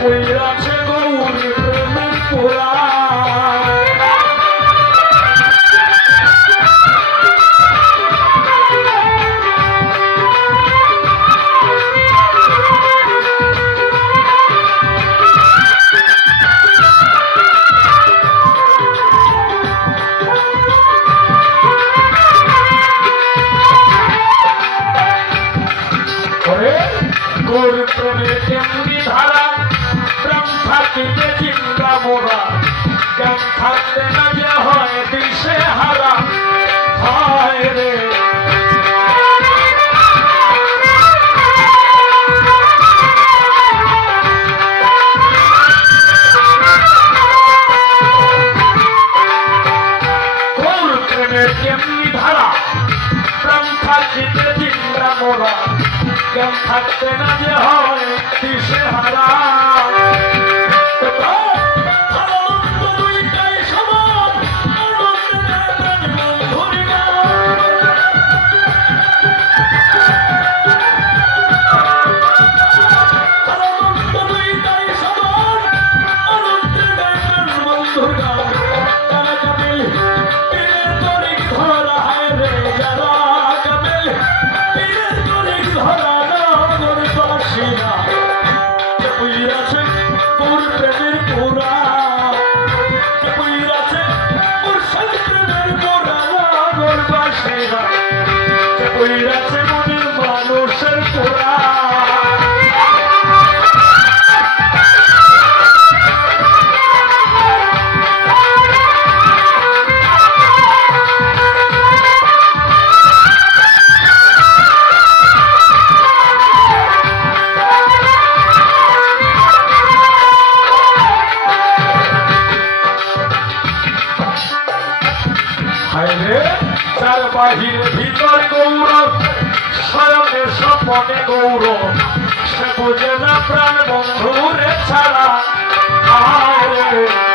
কইরাছে গৌরী প্রেমে পোড়া গোর প্রেমে তেমনি ধারা কাটিতে কিংবা মোরা জ্ঞান থাকলে না যে হয় দিশে হারা হয় রে কেমনি ধারা। প্রাণ থাকিতে চিন্তা মোরা জ্ঞান থাকতে না যে হয় দিশে হারা তার বাহির ভিতর গৌরব স্বয়ংের স্বপনে গৌরব। সে বোঝে না প্রাণ বন্ধুরে ছাড়া আরে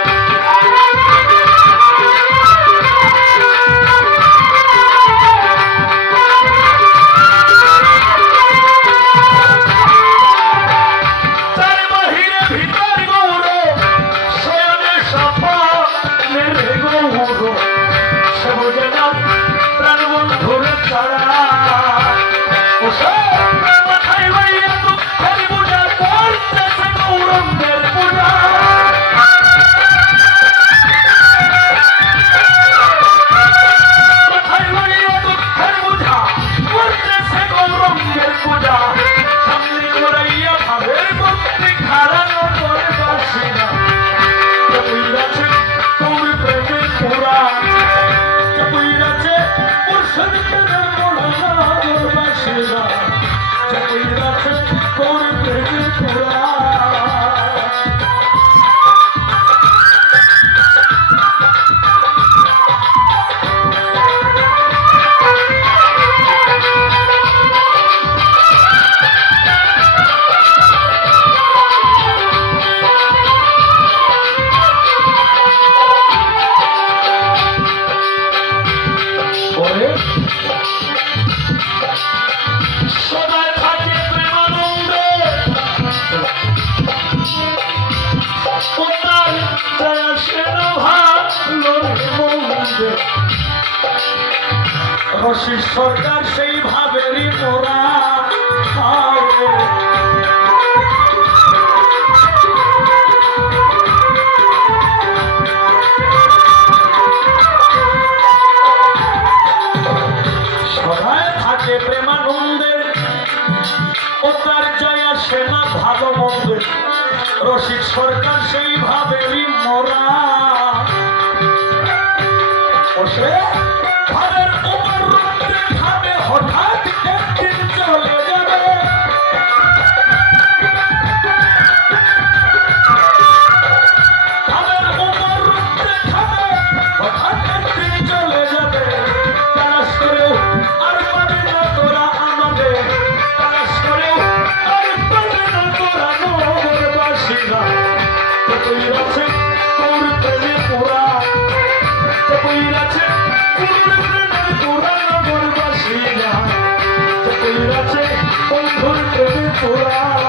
ফ্যাসিস সরকার, সেই ভাবেরই মোরা। সদায় থাকে প্রেমানন্দের। ও তার জয় আসে না ভালো মন্দের। রসিক সরকার, সেই ভাবেরই মোরা। বসে। প্রেমে